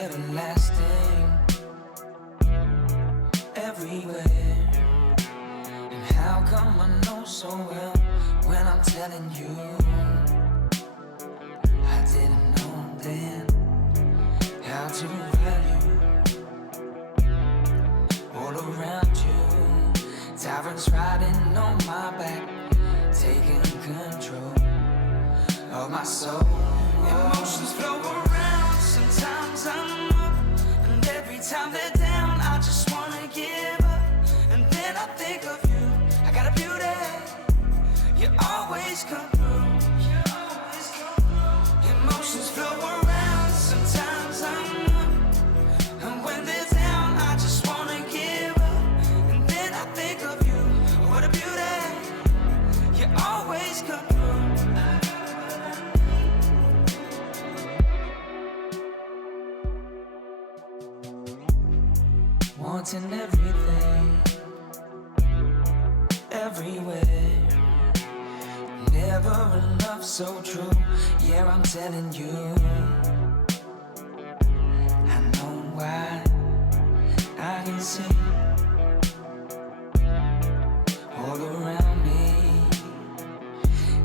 everlasting, everywhere. And how come I know so well when I'm telling you I didn't know then how to value all around you. Tyrants riding on my back, taking control of my soul. Emotions flow around, sometimes I'm up, and every time they're down I just wanna give up. And then I think of you, I got a beauty, you always come through. Emotions flow around, sometimes I'm up, and when they're down I just wanna give up. And then I think of you, what a beauty, you always come through. Wanting everything, everywhere, never enough, so true. Yeah, I'm telling you, I know why. I can see all around me.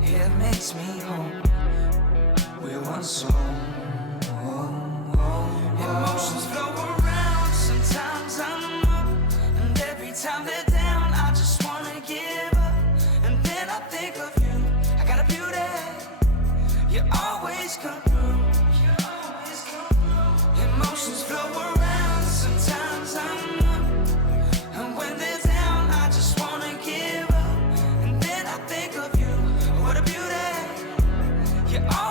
It makes me whole. We're one soul. Emotions flow around, sometimes I'm up, and every time they're down I just wanna give up. And then I think of you, I got a beauty, you always come through. Emotions flow around, sometimes I'm up, and when they're down I just wanna give up. And then I think of you, what a beauty, you always